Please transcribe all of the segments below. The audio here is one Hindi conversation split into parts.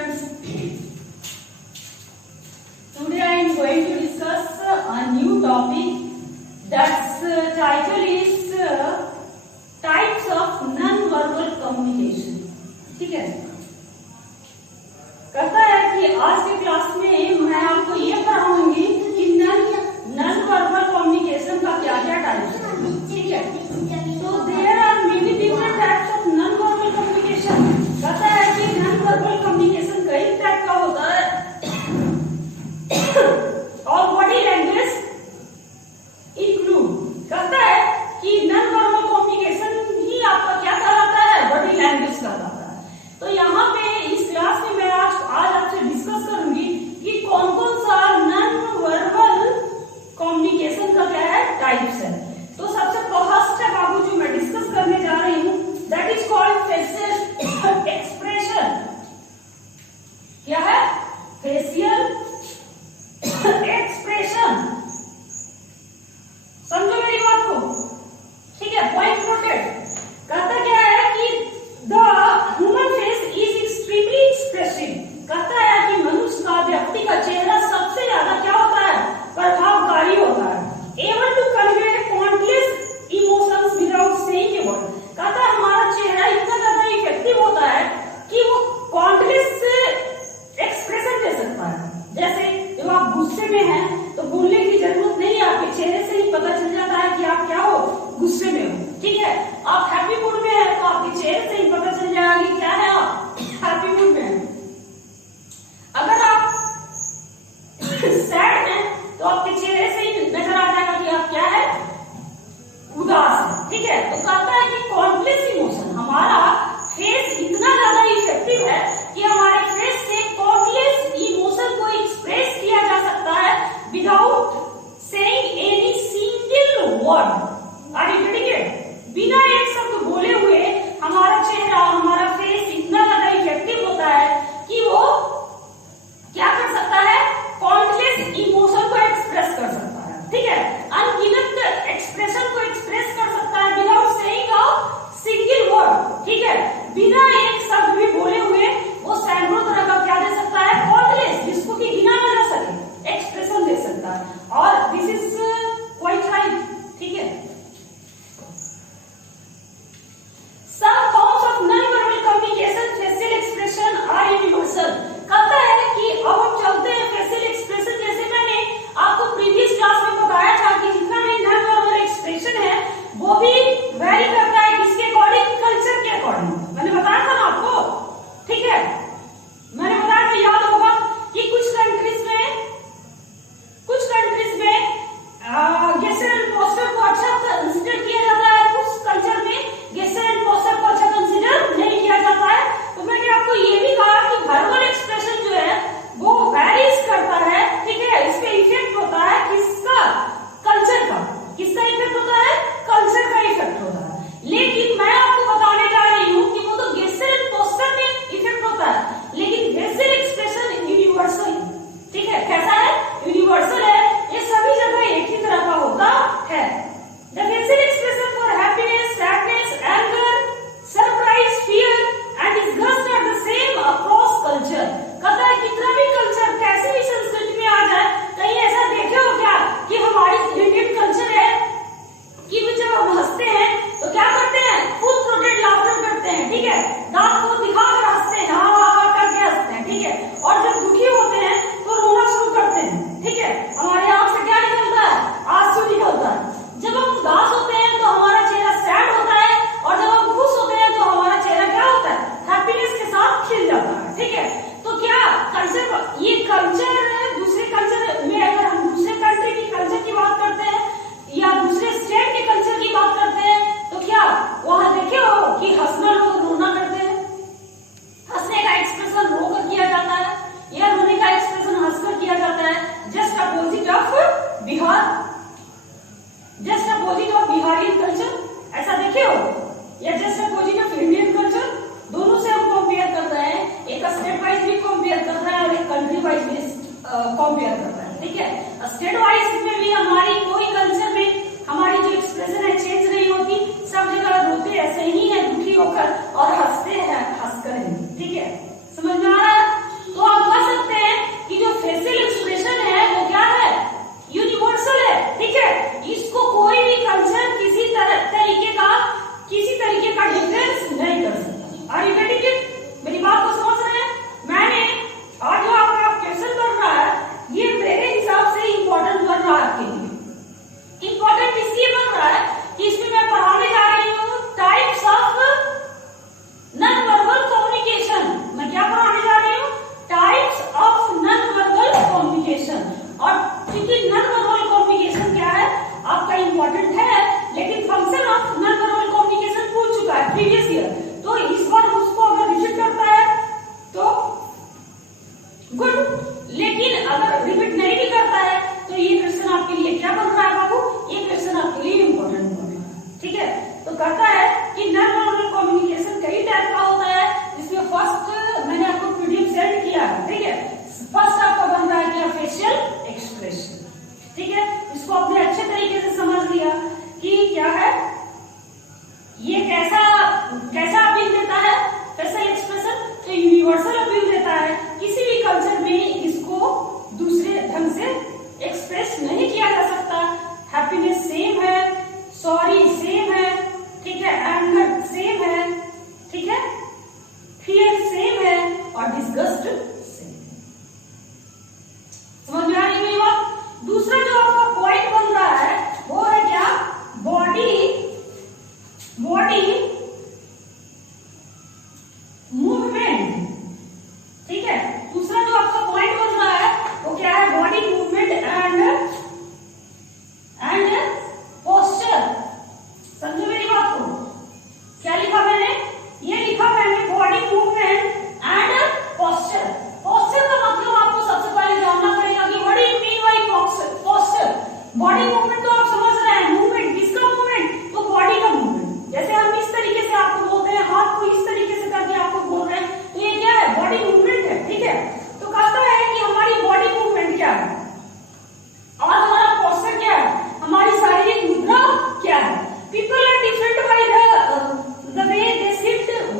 students. Today I am going to discuss a new topic. That's title is types of non-verbal communication. ठीक है, कहता है कि आज के क्लास में मैं आपको ये पढ़ाऊंगी कि नॉन वर्बल कम्युनिकेशन का क्या क्या टाइप है. ठीक है, तो there are many different types of non verbal communication. कहता है कि नॉन वर्बल कम्युनिकेशन कई टाइप का होता है और बॉडी लैंग्वेज इंक्लूड. कहता है कि नॉन वर्बल कम्युनिकेशन ही आपका क्या कहलाता है, बॉडी लैंग्वेज कहलाता है. तो यहाँ पे इस क्लास में मैं आज आपसे डिस्कस करूंगी कि कौन कौन सा नॉन वर्बल कम्युनिकेशन का क्या है टाइप्स है. तो सबसे फर्स्ट है बाबू जो मैं डिस्कस करने जा रही हूँ, that is called facial expression. क्या है? Facial expression. समझो मेरी बात को, ठीक है. Point noted. कहता क्या है कि the human face is extremely expressive. कहता है कि मनुष्य का, व्यक्ति का चेहरा सबसे ज्यादा क्या होता है, प्रभावकारी होता है. Able to convey countless emotions without saying a word. कहता है हमारा चेहरा इतना ज्यादा इफेक्टिव होता है कि वो काउंटलेस एक्सप्रेशन दे सकता है. जैसे जब आप गुस्से में हैं तो बोलने की जरूरत नहीं है, आपके चेहरे से ही पता चल जाता है कि आप क्या हो, गुस्से में हो. ठीक है, आप हैप्पी मूड में हैं तो आपके चेहरे से ही पता चल जाएगा कि क्या है, आप हैप्पी मूड में हैं. अगर आप सैड हैं तो आपके चेहरे से ही नजर आ जाएगा कि आप क्या है, उदास है. ठीक है, तो कहता है कि कॉम्प्लेक्स इमोशन, हमारा फेस इतना ज्यादा इफेक्टिव है कि हमारे फेस से कॉम्प्लेक्स इमोशन को एक्सप्रेस किया जा सकता है without saying any single word. Are you getting it? बिना एक शब्द बोले हुए हमारा चेहरा, हमारा फेस इतना ज्यादा इफेक्टिव होता है कि वो क्या कर सकता है, कॉम्प्लेक्स इमोशन को एक्सप्रेस कर सकता है. ठीक है, अनगिनत एक्सप्रेशन को एक्सप्रेस कर सकता है without saying a single word. ठीक है, बिना एक शब्द भी बोले हुए वो सैकड़ों तरह का क्या दे सकता है, कॉम्प्लेक्स, जिसको कि गिना ना जा सके, एक्सप्रेशन दे सकता है. और दिस इज क्वाइट राइट. ठीक है, some forms of non-verbal communication, facial expression are universal. कहता है कि अब हम चलते हैं facial expression. जैसे मैंने आपको प्रीवियस क्लास में बताया था कि जितना भी non-verbal expression है वो भी वैरी करता है किसके अकॉर्डिंग, कल्चर के अकॉर्डिंग. मैंने बताया था ना आपको. ठीक है, मैंने बताया था, याद होगा कि कुछ कंट्रीज में गेस्चर एंड पोस्चर को अच्छा कंसीडर किया जाता है, कुछ कल्चर में गेस्चर एंड पोस्चर को अच्छा कंसीडर नहीं किया जाता है. तो मैंने आपको ये भी कहा कि वर्बल एक्सप्रेशन जो है वो वैरीज करता है. ठीक है, इस पे इफेक्ट होता है किसका, कल्चर का. किसका इफेक्ट होता है, कल्चर का इफेक्ट होता है. लेकिन मैं आपको बताने जा रही हूँ कि वो तो गेस्चर एंड पोस्चर में इफेक्ट होता है, लेकिन फेशियल एक्सप्रेशन यूनिवर्सल. ठीक है, कैसा है, यूनिवर्सल है, ये सभी जगह एक ही तरह का होता है. The facial expression for happiness, sadness, anger, surprise, fear and disgust are the same across culture. कहता है कितना भी कल्चर, कैसे भी संस्कृति में आ जाए, कहीं ऐसा देखे हो क्या कि हमारी इंडियन कल्चर है कि जब हम हंसते हैं तो क्या करते हैं, फुल थ्रोटेड लाफ्टर करते हैं. ठीक है, दांत को दिखाकर हंसते हैं, हाँ करके हंसते हैं. ठीक है, और जब दुखी होते हैं तो रोना शुरू करते हैं. ठीक है, हमारे आंख से क्या निकलता है, आंसू निकलता है. जब हम उदास होते हैं तो हमारा चेहरा सैड होता है, और जब हम खुश होते हैं तो हमारा चेहरा क्या होता है, हैप्पीनेस के साथ खिल जाता है. ठीक है, तो क्या कल्चर, ये कल्चर दूसरे कल्चर में, अगर हम दूसरे कंट्री की कल्चर की बात करते हैं या दूसरे स्टेट के कल्चर की बात करते हैं तो क्या वहां देखे हो कि हंसना लोग रोना करते हैं.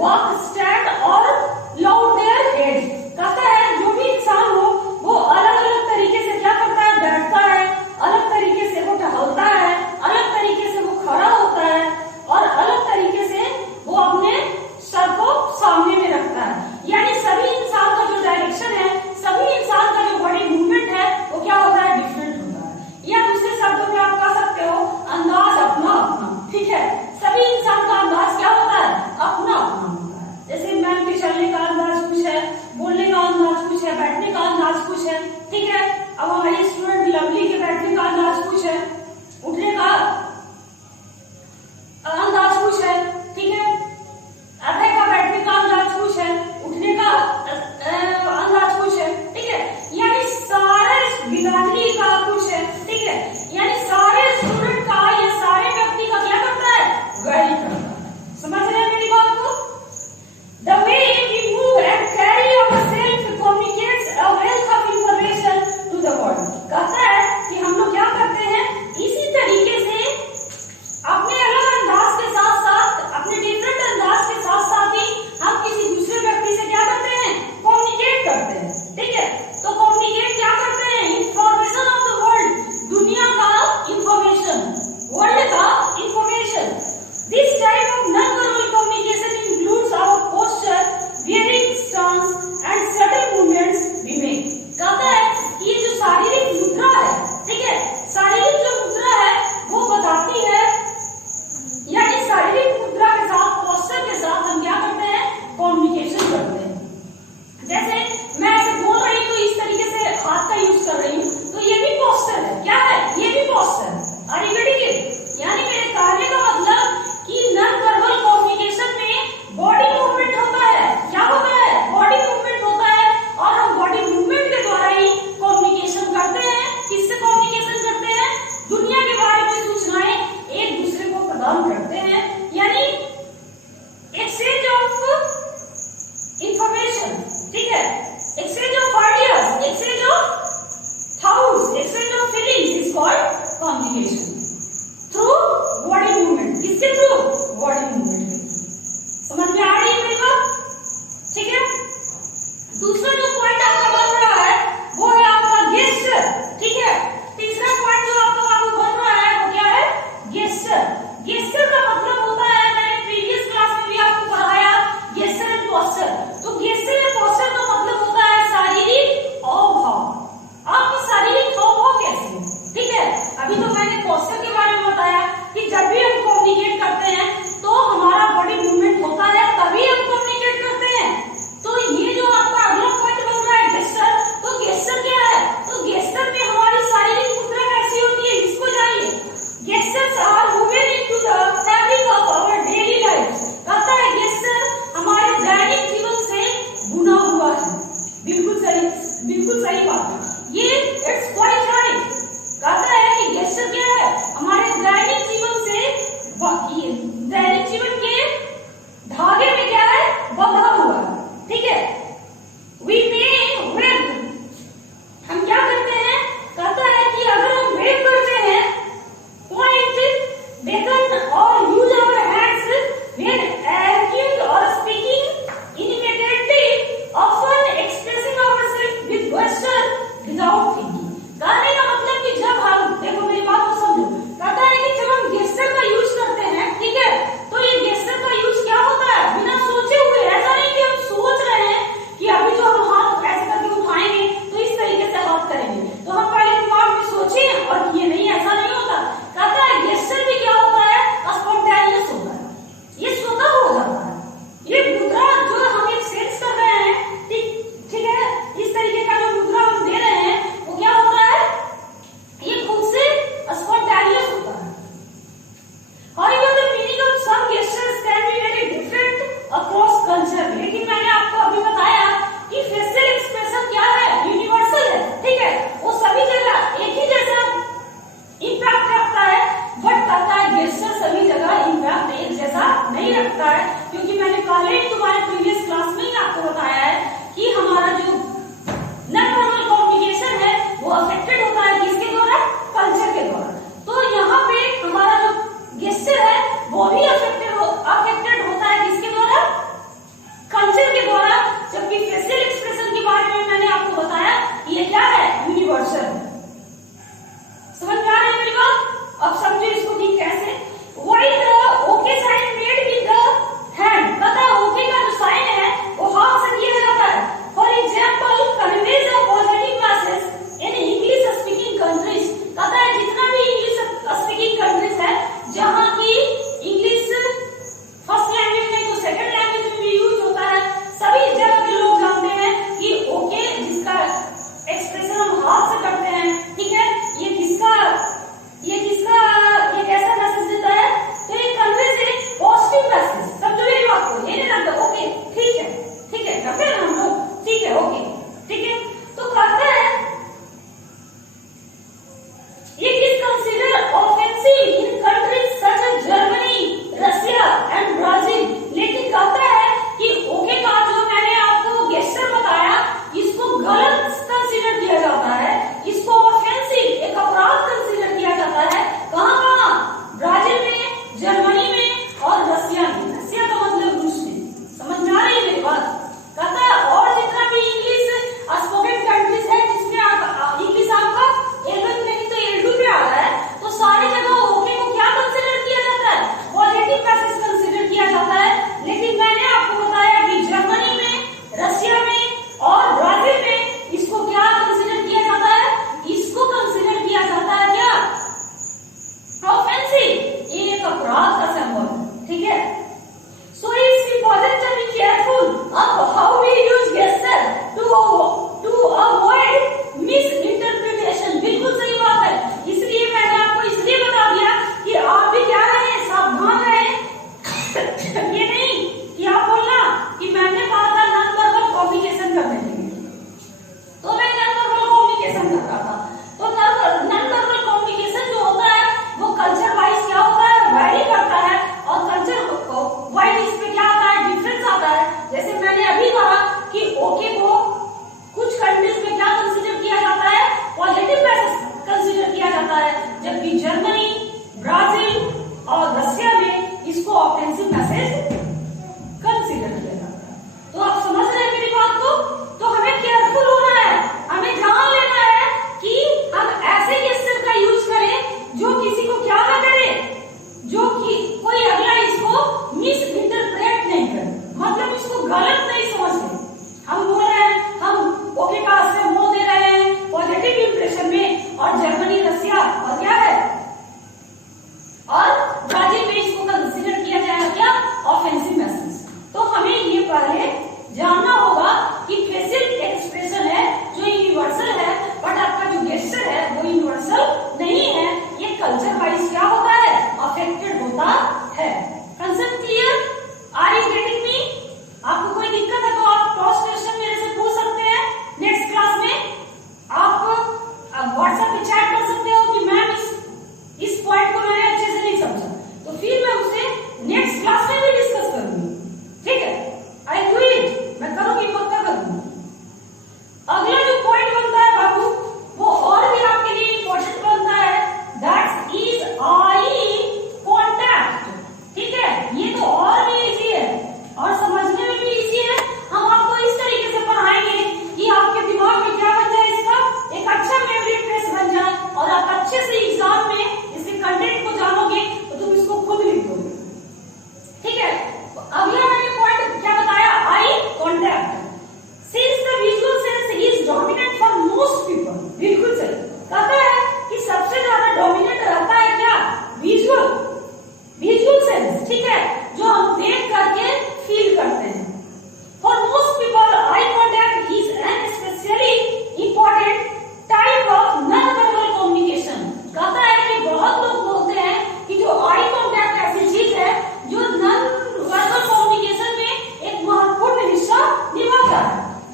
walk, stand और loud their head। कहता है जो भी इंसान हो वो अलग अलग तरीके से क्या करता है, बैठता है, अलग तरीके से वो टहलता है, अलग तरीके से वो खड़ा होता है और अलग तरीके से वो अपने सर को सामने में रखता है। यानी सभी इंसान का जो डायरेक्शन है, सभी इंसान का जो बॉडी मूवमेंट है वो क्या होता है, डिफरेंट होता है। या दूसरे शब्दों में आप कह सकते हो अंदाज अपना अपना। ठीक है, सभी इंसान का अंदाज क्या होता है, अपना अपना होता है।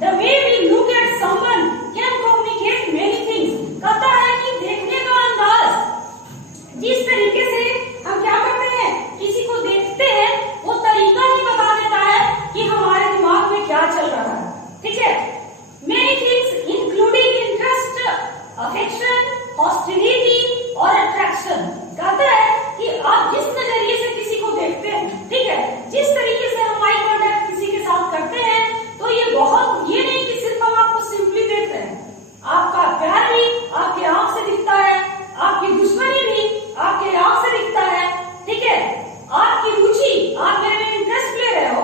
the way we look at someone can communicate many things. कहता है कि देखने का अंदाज, जिस तरीके से हम क्या करते हैं, किसी को देखते हैं, वो तरीका ही बता देता है कि हमारे दिमाग में क्या चल रहा है। ठीक है, many things including interest, affection, hostility और attraction। कहता है कि आप जिस नजरिए से किसी को देखते हैं, ठीक है, जिस तरीके से हम आई कांटेक्ट किसी के साथ करते हैं, तो ये बहुत, ये नहीं कि सिर्फ हम आपको सिंपली देख रहे हैं, आपका प्यार भी आपके आंख से दिखता है, आपकी दुश्मनी भी आपके आंख से दिखता है। ठीक है, आपकी रुचि, आप मेरे में इंटरेस्ट ले रहे हो,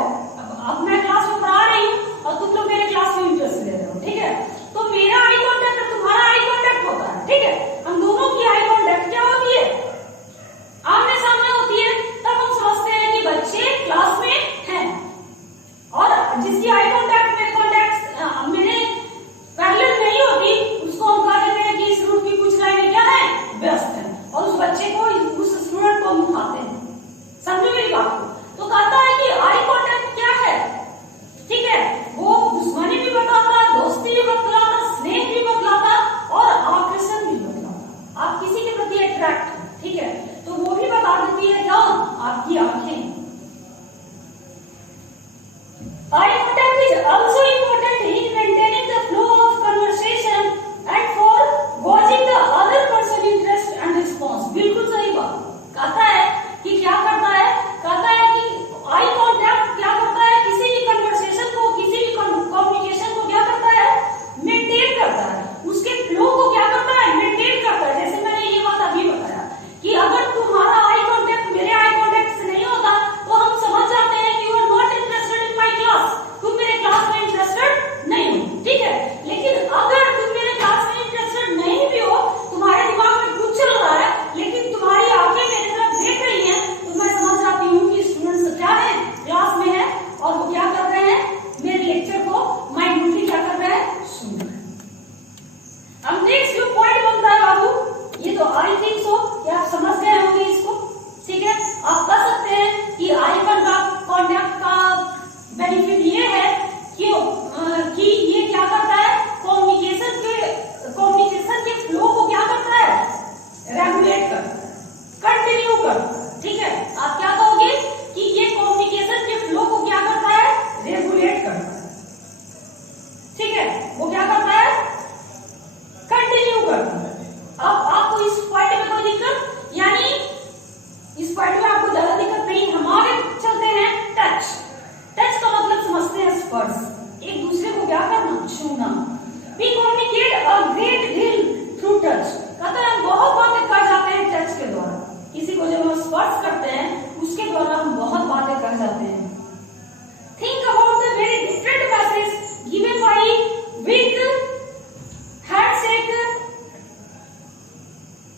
अब मैं क्लास में पढ़ा रही हूँ और तुम लोग मेरे क्लास में इंटरेस्ट ले रहे हो। ठीक है, तो मेरा आई कांटेक्ट और तुम्हारा आई कांटेक्ट होता है। ठीक है, हम दोनों की आई कांटेक्ट क्या होती है, आमने सामने होती है। तब हम समझते हैं कि बच्चे क्लास में हैं, और जिसकी आई कांटेक्ट मेरे पैरेलल नहीं होती, उसको हम कह देते हैं कि इस रूट की कुछ लाइनें क्या है, व्यस्त है, और उस बच्चे को, उस स्टूडेंट को हम उठाते हैं। समझो मेरी बात को। तो कहता है कि आई कांटेक्ट क्या है, ठीक है, वो दुश्मनी भी बतलाता, दोस्ती भी बतलाता, स्नेह भी बतलाता और आकर्षण भी बतलाता। आप किसी के प्रति अट्रैक्ट, ठीक है, तो वो भी बता देती है क्या, आपकी आंखें। Eye contact is also important in maintaining the flow of conversation and for gauging the other person interest and response. बिल्कुल सही बात। कहता है कि क्या करता है, कहता है कि आई कांटेक्ट क्या करता है, किसी भी कन्वर्सेशन को, किसी भी कम्युनिकेशन को क्या करता है, मेंटेन करता है, उसके फ्लो को क्या करता है, मेंटेन करता है। जैसे मैंने ये बात अभी बताया कि अगर तुम्हारा आई कांटेक्ट मेरे आई कांटेक्ट से नहीं होता, तो हम समझ जाते हैं कि you are not interested in my class, तुम मेरे क्लास में इंटरेस्टेड नहीं हो। ठीक है, लेकिन अगर तुम मेरे क्लास में इंटरेस्टेड नहीं भी हो, तुम्हारे दिमाग में कुछ चल रहा है, लेकिन तुम्हारी आंखें मेरी तरफ देख रही हैं, तो मैं समझ जाती हूँ कि स्टूडेंट्स क्या है, क्लास में है, और वो क्या कर रहे हैं, मेरे लेक्चर को माइंडफुली क्या कर रहे हैं, सुन रहे हैं। अब नेक्स्ट जो पॉइंट बनता है बाबू, ये तो आई थिंक सो कि आप समझ गए होंगे इसको। ठीक है, आप कह सकते हैं कि आई कांटेक्ट का बेनिफिट ये है कि ये क्या करता है, कम्युनिकेशन के फ्लो को क्या करता है, रेगुलेट करता है, कंटिन्यू करता है। ठीक है, आप क्या कहोगे कि ये कम्युनिकेशन के फ्लो को क्या करता है, रेगुलेट करता है। ठीक है, वो क्या करता है, कंटिन्यू करता है। अब आपको इस पॉइंट में कोई दिक्कत, यानी इस पॉइंट में आपको ज्यादा दिक्कत नहीं। हमारे चलते हैं टच। टच का मतलब समझते हैं स्पर्श, एक दूसरे को क्या करना, छूना। We communicate a great deal through touch। कहता है हम बहुत बातें कर जाते हैं टच के द्वारा, किसी को जब हम स्पर्श करते हैं उसके द्वारा हम बहुत बातें कर जाते हैं। Think about the very different messages given by with handshake।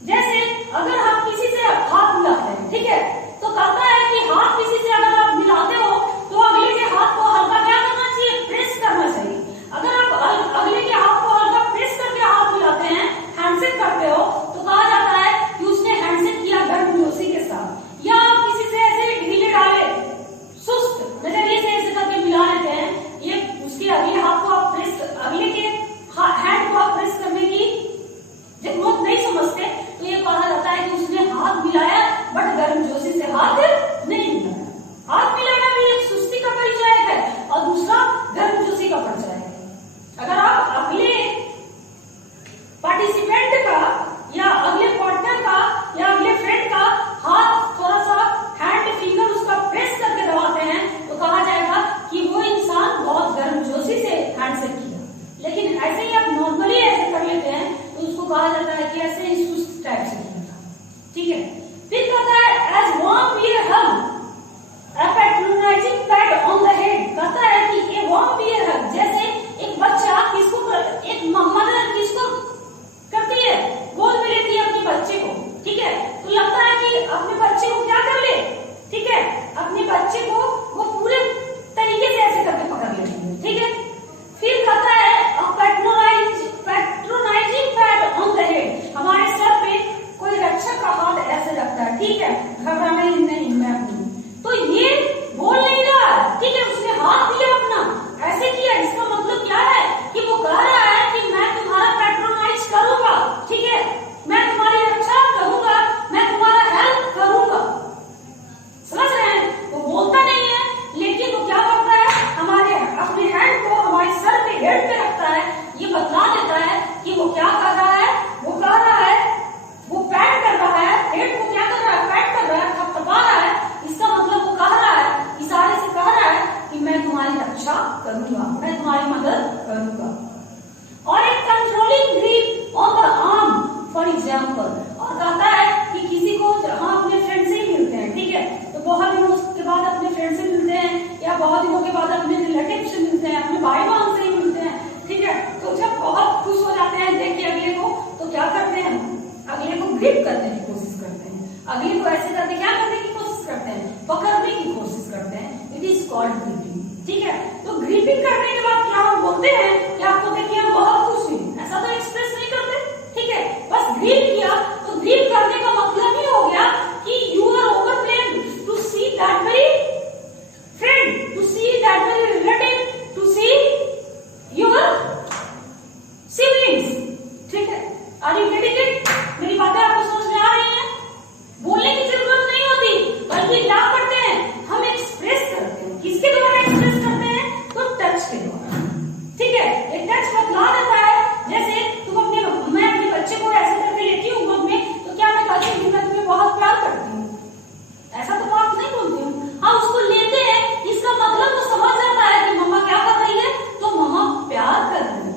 जैसे अगर हम किसी से हाथ मिलाते हैं, ठीक है, तो कहता है कि हाथ किसी से अगर आप मिलाते हो, तो अगले के हाथ को हल्का क्या करना चाहिए, प्रेस करना चाहिए। अगर आप अगले के हाथ को हल्का प्रेस करके हाथ मिलाते हैं, हैंडशेक करते हो, तो कहा जाता है कि उसने हैंडशेक किया गर्मजोशी के साथ। या आप किसी से ऐसे ढीले डाले, सुस्त नजरिए से ऐसे करके मिला लेते हैं, ये उसके अगले हाथ को आप प्रेस, अगले के हैंड को आप प्रेस करने की जरूरत नहीं समझते, तो ये कहा जाता है कि उसने हाथ मिलाया, बट गर्मजोशी से हाथ नहीं मिलाया। हाथ मिलाना भी एक सुस्ती का परिचय है, और दूसरा गर्मजोशी का परिचय है। अगर आप अगले पार्टिसिपेंट का या अगले पार्टनर का या अगले फ्रेंड का हाथ थोड़ा सा हैंड फिंगर उसका प्रेस करके दबाते हैं, तो कहा जाएगा कि वो इंसान बहुत गर्मजोशी से हैंडशेक किया। लेकिन ऐसे ही आप नॉर्मली ऐसे कर लेते हैं, तो उसको कहा जाता है कि ऐसे ही सुस्त टाइप से किया था। ठीक है, फिर कहता है as warm bear hug a patronizing pat on the head। कहता है कि ये वार्म बियर हग, जैसे एक बच्चा किसको, एक मदर किसको करती है, गोद में लेती है अपने बच्चे को। ठीक है, तो लगता है कि अपने बच्चे को क्या कर ले, ठीक है, अपने बच्चे को वो पूरे तरीके से ऐसे करके पकड़ लेती है। ठीक है, फिर कहता है patronising PAT on the head. हमारे सर पे कोई रक्षक का हाथ ऐसे रखता है, ठीक है, घबराना नहीं, मैं हूं। तो ये बोल नहीं रहा, ठीक है, उसने हाथ दिया अपना, ऐसे किया, इसका मतलब क्या है, तुम्हारी रक्षा करूंगा, मैं तुम्हारी मदद करूंगा। और एक controlling grip on the arm for example, और कहता है कि किसी को जहां अपने फ्रेंड से ही मिलते हैं, ठीक है, तो बहुत दिनों के बाद अपने फ्रेंड से मिलते हैं या बहुत दिनों के बाद अपने रिलेटिव से मिलते हैं, अपने भाई बहन से ही मिलते हैं, ठीक है, तो जब बहुत खुश हो जाते हैं देख के अगले को, तो क्या करते हैं, अगले को ग्रिप करने की कोशिश करते हैं, अगले को ऐसे करके क्या करने की कोशिश करते हैं, पकड़ने की कोशिश करते हैं। इट इज कॉल्ड ग्रिपिंग, ठीक है। तो ग्रिपिंग करने के बाद क्या हम बोलते हैं कि आपको देखिए हम बहुत खुश हुए, ऐसा तो एक्सप्रेस नहीं करते, ठीक है, बस ग्रिप किया। तो ग्रिप करने का मतलब ही हो गया कि you are overwhelmed to see that very friend, to see that very relative, to see your siblings, ठीक है। Are you getting it? मेरी बातें आपको समझ में आ रही हैं? बोलने की जरूरत नहीं होती, बल्कि क्या करते हैं, हम एक्सप्रेस करते हैं। किसके द्वारा एक्सप्रेस करते हैं? तो टच के द्वारा, ठीक है। एक टच बतला देता है, जैसे मैं अपने बच्चे को ऐसे करके लेती हूँ गोद में, तो क्या मैं कहती हूँ मैं तुम्हें बहुत प्यार करती हूँ, ऐसा तो बात नहीं बोलती हूँ। हाँ, उसको लेते हैं, इसका मतलब वो समझ जाता है कि मम्मा क्या कर रही है, तो मम्मा प्यार कर रही है,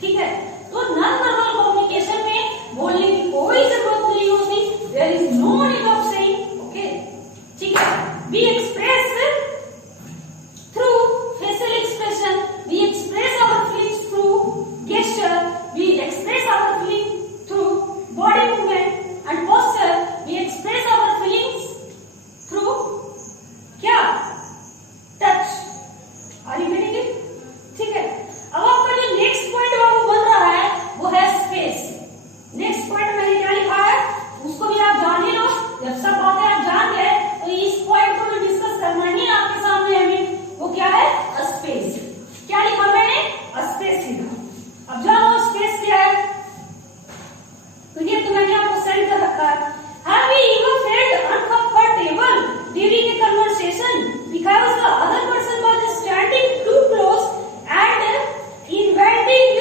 ठीक है। तो नॉन वर्बल कम्युनिकेशन में बोलने की कोई जरूरत नहीं होती, there is no need of saying, okay, ठीक है। We express through facial expression, we express our feelings through gesture, we express our feeling through body movement and posture, we express our feelings through क्या, touch। Are you getting it? ठीक है। अब आपका जो नेक्स्ट पॉइंट बाबू बन रहा है वो है स्पेस। नेक्स्ट पॉइंट मैंने क्या लिखा है उसको भी आप जान ही लो। जब सब बातें आप जान गए तो इस पॉइंट को भी डिस्कस करना ही आपके सामने है। वो क्या है, स्पेस। क्या लिखा मैंने, स्पेस लिखा। अब जानो स्पेस क्या है, तो ये तो मैंने आपको सेंड कर रखा है। Have you ever felt uncomfortable during a conversation because the other person was standing too close and invading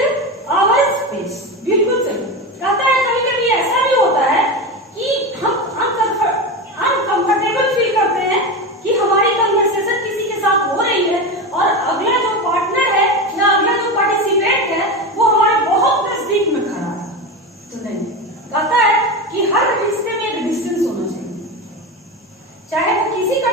our space? बिल्कुल सही। कहता है कभी कभी ऐसा भी होता है कि हम अनकंफर्टेबल फील करते हैं कि हमारी कन्वर्सेशन किसी के साथ हो रही है और अगला जो पार्टनर है या अगला जो पार्टिसिपेंट है वो हमारे बहुत नजदीक में खड़ा है। तो नहीं, कहता है कि हर रिश्ते में एक डिस्टेंस होना चाहिए, चाहे वो किसी का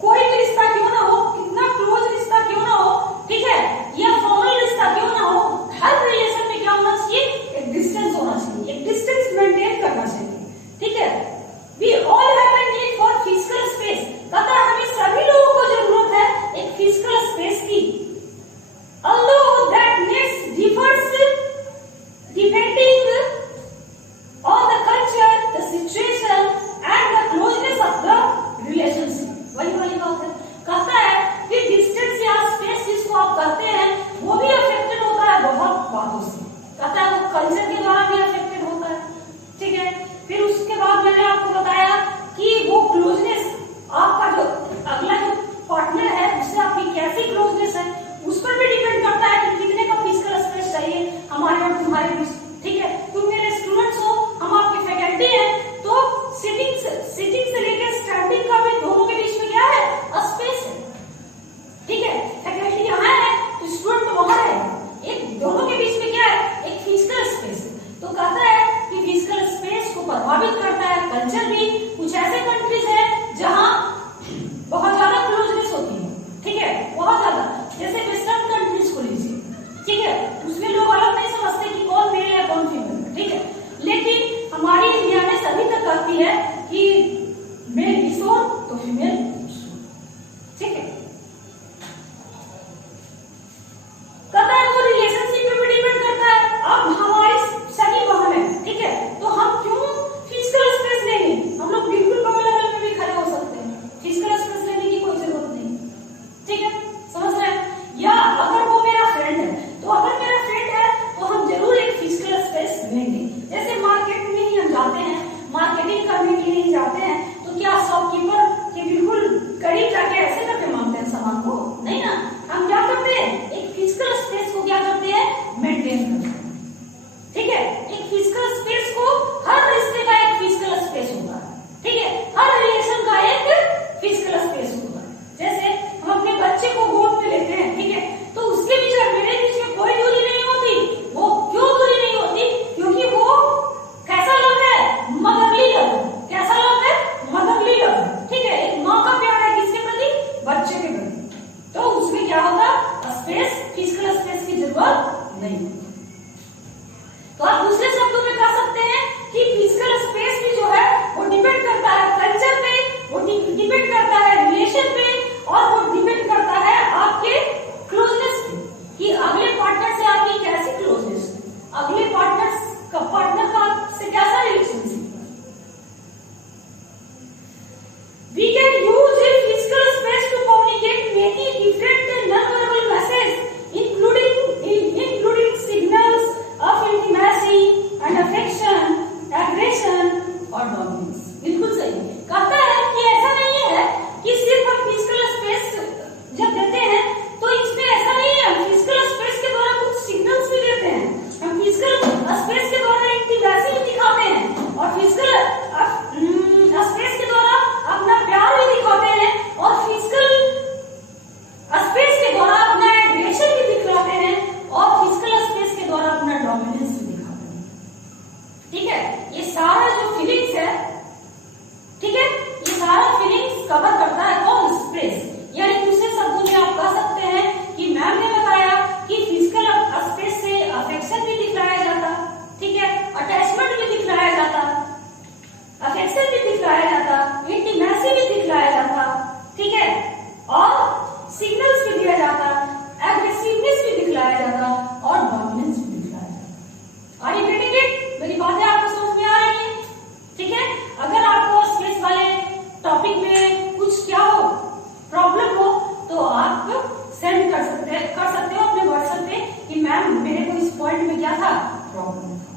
कोई भी रिश्ता क्यों ना हो, कितना क्लोज रिश्ता क्यों ना हो, ठीक है, या फॉर्मल रिश्ता क्यों ना हो, हर रिलेशन में क्या होना चाहिए, एक डिस्टेंस होना चाहिए, एक डिस्टेंस मेंटेन करना चाहिए, ठीक है। We all have a need for physical space। कहता है हमें सभी लोगों को जरूरत है एक फिजिकल स्पेस की। Although that needs differs depending on the culture, the situation and the closeness of the relationship। वही बात है। कहता है कि डिस्टेंस या स्पेस जिसको आप कहते हैं वो भी अफेक्टेड होता है बहुत बातों से। कहता है वो कल्चर के द्वारा भी अफेक्टेड होता है, ठीक है। फिर उसके बाद मैंने आपको बताया कि वो क्लोजनेस आपका जो अगला जो पार्टनर है उससे आपकी कैसी क्लोजनेस है उस पर भी डिपेंड करता है कि कितने का फिजिकल स्पेस चाहिए हमारे और तुम्हारे बीच, ठीक है। तुम मेरे स्टूडेंट्स हो, हम आपके फैकल्टी हैं, तो सिटिंग से लेकर स्टैंडिंग का भी दोनों के बीच में क्या है, स्पेस है, ठीक है। फैकल्टी यहाँ है तो स्टूडेंट वहां है, एक दोनों के बीच में क्या है, एक फिजिकल स्पेस है। तो कहता है कि फिजिकल स्पेस को प्रभावित करता है कल्चर भी। कुछ ऐसे कंट्रीज है जहां बहुत ज्यादा क्लोजनेस होती है, ठीक है, बहुत ज्यादा, जैसे वेस्टर्न कंट्रीज को लीजिए, ठीक है, उसमें लोग अलग नहीं समझते कि कौन मेल है कौन फीमेल, ठीक है। लेकिन हमारी इंडिया में सभी तक कहती है कि मेल किशोर तो फीमेल किशोर, ठीक है। कहता है वो रिलेशनशिप पे भी डिपेंड करता है। अब हमारी सगी बहन है, ठीक है, तो हम क्यों फिजिकल स्पेस लेंगे, हम लोग बिल्कुल बगल बगल में भी खड़े हो सकते हैं, फिजिकल स्पेस लेने की कोई जरूरत नहीं, ठीक है, समझ रहे हैं। या अगर वो मेरा फ्रेंड है तो अगर मेरा फ्रेंड है तो हम जरूर एक फिजिकल स्पेस लेंगे। जैसे मार्केट में ही हम जाते हैं, मार्केटिंग करने के लिए जाते हैं, तो क्या शॉपकीपर के बिल्कुल करीब जाके ऐसे करके मांगते हैं सामान को, नहीं ना। हम क्या करते हैं, एक फिजिकल स्पेस को क्या करते हैं, मेंटेन करते हैं, ठीक है। एक फिजिकल स्पेस को, हर रिश्ते का एक फिजिकल स्पेस होता है, ठीक है, हर रिलेशन का एक फिजिकल स्पेस होता है। जैसे हम अपने बच्चे को गोद में लेते हैं नहीं। तो आप दूसरे शब्दों में कह सकते हैं कि फिजिकल स्पेस भी जो है वो डिपेंड करता है कल्चर पे, वो डिपेंड करता है रिलेशन पे, और वो डिपेंड करता है आपके क्लोजनेस पे, कि अगले पार्टनर से आपकी कैसी क्लोजनेस है, अगले पार्टनर का से कैसा relationship. We can use the physical space to communicate many different non-verbal messages, including signals of intimacy and affection, aggression और dominance। बिल्कुल सही कहता है कि ऐसा नहीं है कि सिर्फ हम फिजिकल स्पेस जब देते हैं तो इसमें ऐसा नहीं है, हम फिजिकल स्पेस के द्वारा कुछ सिग्नल्स भी देते हैं, हम फिजिकल स्पेस के द्वारा इंटिमेसी भी दिखाते हैं, और फिजिकल स्पेस के द्वारा अपना प्यार भी दिखाते हैं, और फिजिकल स्पेस के द्वारा अपना एग्रेशन भी दिखाते हैं, और फिजिकल स्पेस के द्वारा अपना डोमिनेंस भी दिखाते हैं। ठीक है, ये सारा जो फीलिंग्स है, ठीक है, ये सारा फीलिंग्स कवर करता है कौन? स्पेस। यानी दूसरे शब्दों में आप कह सकते हैं कि मैम ने बताया कि फिजिकल स्पेस से अफेक्शन भी दिखलाया जाता, ठीक है, अटैचमेंट भी दिखलाया जाता, अफेक्शन भी दिखलाया जाता, इंटीमेसी भी दिखलाया जाता, ठीक है, और सिग्नल्स भी दिया जाता, एग्रेसिवनेस भी दिखलाया जाता, और डोमिनेंस भी दिखलाया जाता। Are you getting it? मेरी बातें आपको समझ में आ रही है? ठीक है, अगर आपको स्पेस वाले टॉपिक में कुछ क्या हो, प्रॉब्लम हो, तो आप सेंड कर सकते हो अपने व्हाट्सएप पे कि मैम मेरे को इस पॉइंट में क्या था, प्रॉब्लम था।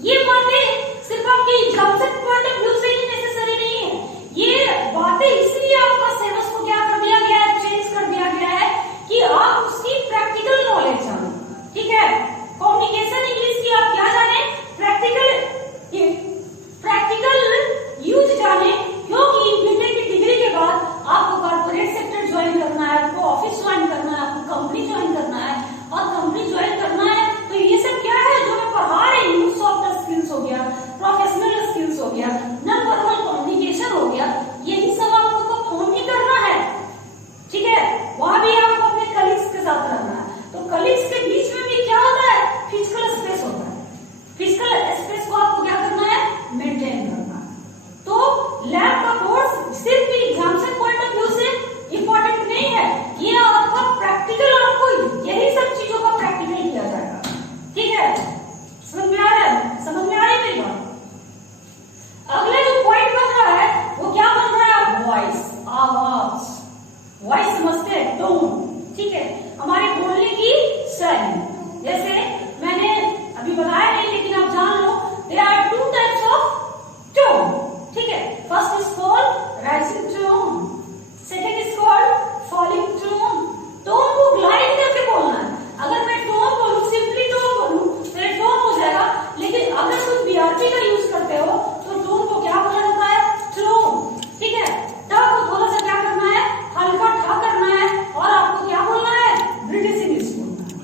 ये बातें सिर्फ आपके एग्जाम्पल पॉइंट ऑफ व्यू से ही नेसेसरी नहीं है, ये बातें इसलिए आपका सिलेबस को क्या कर दिया गया है, चेंज कर दिया गया है कि आप उसकी प्रैक्टिकल नॉलेज जाने। ठीक है, कम्युनिकेशन इंग्लिश की आप क्या जाने, प्रैक्टिकल यूज जाने, क्योंकि बीटेक की डिग्री के बाद आपको कॉर्पोरेट सेक्टर ज्वाइन करना है, आपको ऑफिस ज्वाइन करना है, आपको कंपनी ज्वाइन करना है, और कंपनी ज्वाइन करना है तो ये सब क्या है जो मैं पढ़ा रही हूँ, सॉफ्ट स्किल्स हो गया, प्रोफेशनल स्किल्स हो गया, नॉन वर्बल कम्युनिकेशन हो गया, यही सब आपको परफॉर्म ही करना है। ठीक है, वहां भी आपको अपने कलीग्स के साथ रहना है, तो कलीग्स के बीच में भी क्या होता है, फिजिकल स्पेस होता है, फिजिकल स्पेस को आपको क्या करना है, मेंटेन करना है। तो लैब का कोर्स सिर्फ एग्जामिनेशन पॉइंट ऑफ व्यू से इंपॉर्टेंट नहीं है, ये आपका प्रैक्टिकल, आपको यही सब चीजों का प्रैक्टिकल किया जाएगा। ठीक है, समझ में आ रहा है, समझ में आ रही है मेरी बात? अगला जो पॉइंट बन रहा है वो क्या बन रहा है, वॉइस, आवाज। वॉइस समझते हैं, टोन। ठीक है, हमारे बोलने की शैली, जैसे मैंने अभी बताया नहीं लेकिन आप जान लो, there are 2 types of tone. ठीक है, first is called rising tone, second is called falling tone. Tone को ग्लाइड करके बोलना है। अगर मैं टोन बोलूं, सिंपली टोन बोलूं तो ये टोन हो जाएगा, लेकिन अगर कुछ बीआरटी का यूज करते हो तो टोन को क्या बोला जाता है, टोन। ठीक है, ट को थोड़ा सा क्या करना है, हल्का ठा करना है, और आपको क्या बोलना है, ब्रिटिश इंग्लिश बोलना है।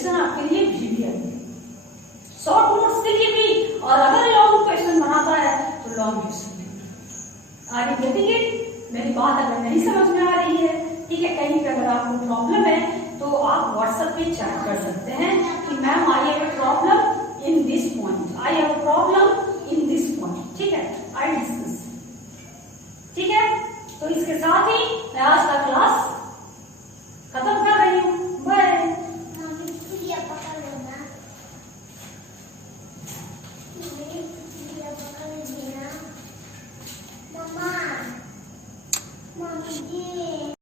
क्वेश्चन आपके लिए वीडियो शॉर्ट नोट्स के लिए भी, और अगर लॉन्ग क्वेश्चन बनाता है तो लॉन्ग क्वेश्चन भी। आगे देखेंगे। मेरी बात अगर नहीं समझ में आ रही है, ठीक है, कहीं पे अगर आपको प्रॉब्लम है तो आप व्हाट्सएप पे चैट कर सकते हैं कि ma'am I have a problem,